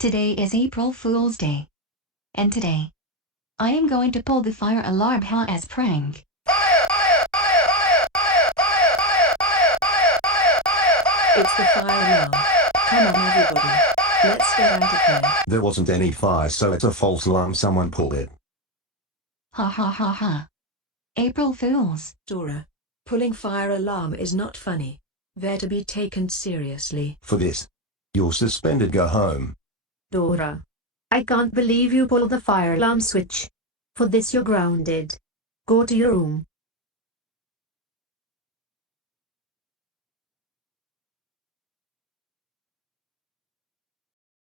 Today is April Fool's Day. And today, I am going to pull the fire alarm as prank. It's the fire alarm. Come on everybody. Let's get out of here. There wasn't any fire, so it's a false alarm. Someone pulled it. Ha ha ha ha. April Fools. Dora, pulling fire alarm is not funny. They're to be taken seriously. For this, you're suspended. Go home. Dora, I can't believe you pulled the fire alarm switch. For this you're grounded. Go to your room.